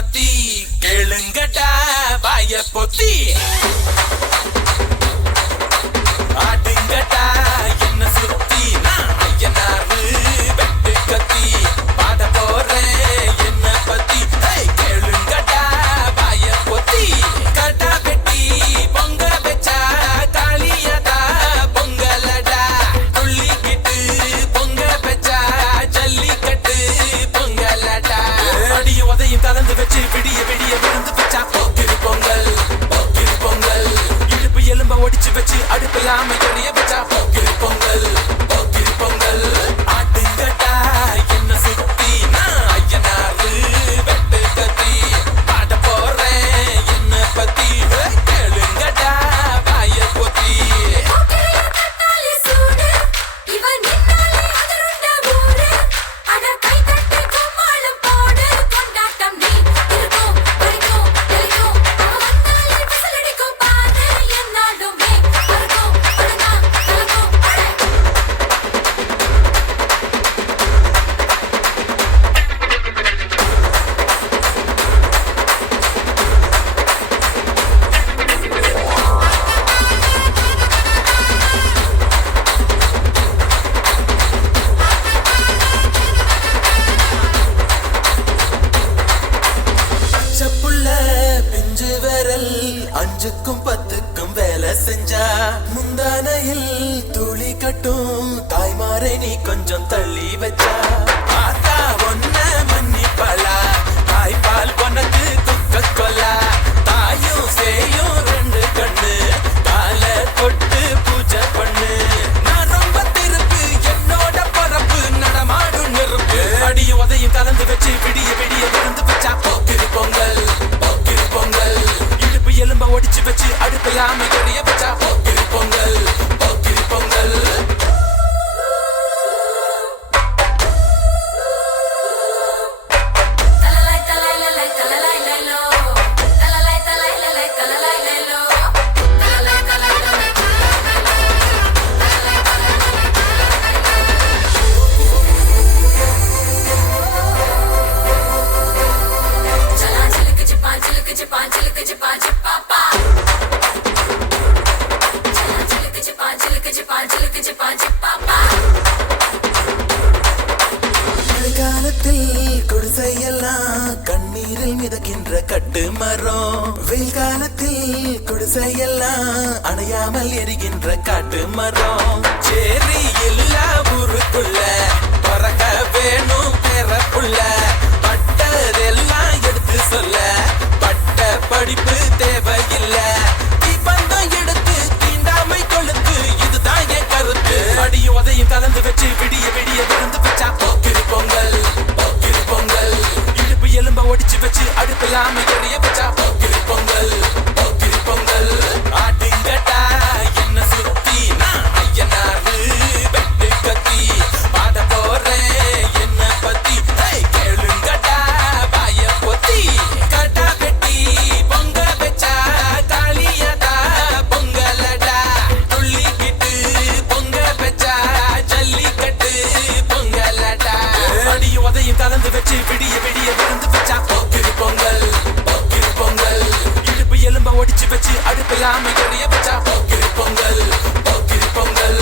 பத்தி கேளுங்கடா வாய பொத்தி ஆடுங்கடா என்ன சுத்தி நான் ஐயனாரு வெட்டு கத்தி பாட போறேன் என்ன பத்தி கேளுங்கடா வாய பொத்தி கடா வெட்டி பொங்க வச்சா காளியதா பொங்கலடா துள்ளிக்கிட்டு பொங்க வச்சா ஜல்லிக்கட்டு பொங்கலடா அடியும் உதையும் கலந்து வச்சு விடிய விடிய விழுந்து வச்சா போக்கிரி பொங்கல் போக்கிரி பொங்கல் இடுப்பு எலும்ப ஒடிச்சு வச்சு அடுப்பில்லாம எறிய வச்சா போக்கிரி பொங்கல் போக்கிரி பொங்கல் ஆட்டுங்கடா என்ன சுத்தி நான் ஐயனாரு வெட்டு கத்தி பாட போறேன் என்ன பத்தி கேளுங்கடா வாய பொத்தி அஞ்சுக்கும் பத்துக்கும் வேலை செஞ்சா முந்தானையில் துளி கட்டும் தாய்மாரை நீ கொஞ்சம் தள்ளி வச்சா ஆத்தா ஒன்ன மன்னிப்பலா தாய்ப்பால் உனக்கு குக்க கொல்லா தாயும் சேயும் ரெண்டு கண்ணு கால தொட்டு பூஜை பண்ணு நான் ரொம்ப திருப்பு என்னோட பரப்பு நடமாடும் நெருப்பு அடியும் உதையும் கலந்து வச்சு விடிய விடிய விழுந்து வச்சா போக்கிரி பொங்கல் போக்கிரி பொங்கல் எலும்ப ஒடிச்சு வச்சு அடுப்பில்லாம எறிய வச்சா போக்கிரி பொங்கல் போக்கிரி பொங்கல் குடிசையெல்லாம் கண்ணீரில் மிதக்கின்ற கட்டு மரம் வெயில் காலத்தில் குடிசையெல்லாம் அணையாமல் எரிகின்ற காட்டு மரம் சேரி எல்லா ஊருக்குள்ள பறக்க வேணும் பெறப்புள்ள பட்டதெல்லாம் எடுத்து சொல்ல பட்ட படிப்பு தேவையில்லை தீபந்தம் எடுத்து தீண்டாமை கொழுத்து இதுதான் என் கருத்து அடியும் உதையும் கலந்து வச்சு விடிய விடிய விழுந்து வச்சா போக்கிரி பொங்கல் போக்கிரி பொங்கல் இடுப்பு எலும்ப ஒடிச்சு வச்சு அடுப்பில்லாம எறிய வச்சா போக்கிரி பொங்கல் போக்கிரி பொங்கல் ஆட்டுங்கடா என்ன சுத்தி நான் ஐயனாரு வெட்டு கத்தி பாட போறேன் என்ன பத்தி கேளுங்கடா வாய பொத்தி கடா வெட்டி பொங்க வச்சா காளியதா பொங்கலடா துள்ளிக்கிட்டு பொங்க வச்சா ஜல்லிக்கட்டு பொங்கலடா அடியும் உதையும் கலந்து வச்சு விடிய விடிய விழுந்து வச்சா போக்கிரி பொங்கல் போக்கிரி பொங்கல் இடுப்பு எலும்ப ஒடிச்சு வச்சு அடுப்பில்லாம எறிய வச்சா போக்கிரி பொங்கல் போக்கிரி பொங்கல்